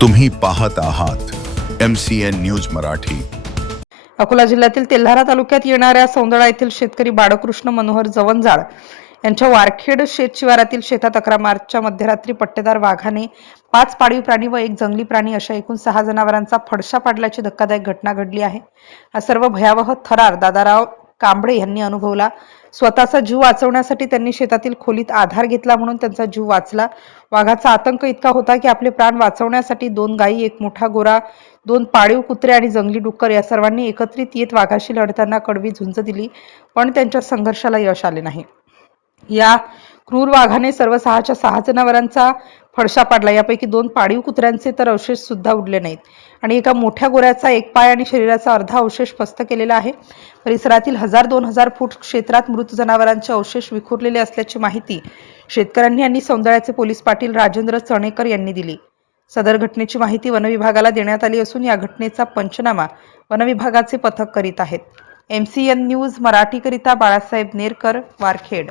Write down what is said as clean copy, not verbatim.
तुम्ही पाहत आहात MCN न्यूज मराठी। अकोला जिल्ह्यातील तेल्हारा तालुक्यात येणाऱ्या सौंदळा येथील शेतकरी बाळकृष्ण मनोहर जवंजाळ यांच्या वारखेड शेतशिवारातील शेतात 11 मार्चच्या मध्यरात्री पट्टेदार वाघाने 5 पाळीव प्राणी व 1 जंगली प्राणी अशा एकूण 6 जनावरांचा फडशा पाडल्याची धक्कादायक घटना घडली आहे। हा सर्व भयावह थरार दादाराव कांबळे यांनी अनुभवला। स्वतःचा जीव वाचवण्यासाठी त्यांनी शेतातील खोलीत आधार घेतला म्हणून त्यांचा जीव वाचला। वाघाचा आतंक इतका होता की आपले प्राण वाचवण्यासाठी 2 गायी, 1 मोठा गोरा, 2 पाळीव कुत्रे आणि जंगली डुक्कर या सर्वांनी एकत्रित येत वाघाशी लढताना कडवी झुंज दिली, पण त्यांच्या संघर्षाला यश आले नाही। या क्रूर वाघाने सर्व 6 जनावरांचा फडशा पाडला। यापैकी 2 पाळीव कुत्र्यांचे तर अवशेष सुद्धा उरले नाहीत आणि एका मोठ्या गोऱ्याचा 1 पाय आणि शरीराचा अर्धा अवशेष फस्त केलेला आहे। परिसरातील 1000-2000 फूट क्षेत्रात मृत जनावरांचे अवशेष विखुरलेले असल्याची माहिती शेतकऱ्यांनी आणि सौंदळ्याचे पोलीस पाटील राजेंद्र चणेकर यांनी दिली। सदर घटनेची माहिती वनविभागाला देण्यात आली असून या घटनेचा पंचनामा वनविभागाचे पथक करीत आहेत। MCN न्यूज मराठी करिता बाळासाहेब नेरकर, वारखेड।